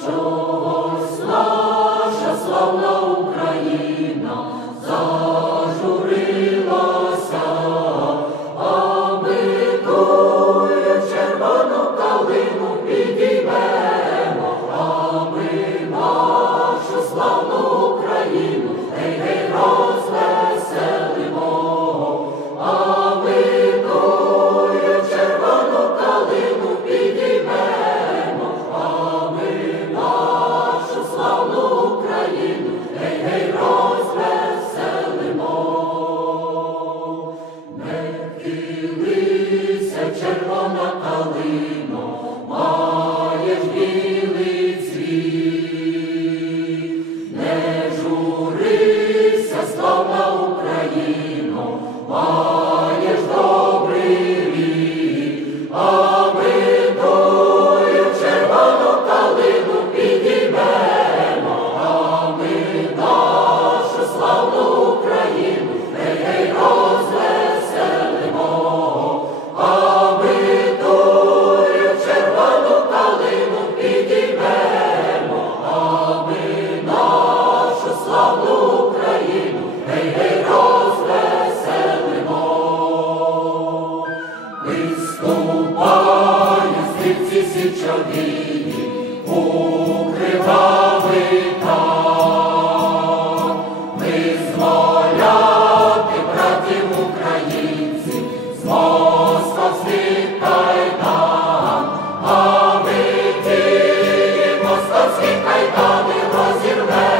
чогось наша славна Україна тисячолітні укривали ми змоляти братів українців, з Москва світай там, а ми ті московські кайдани розірвемо.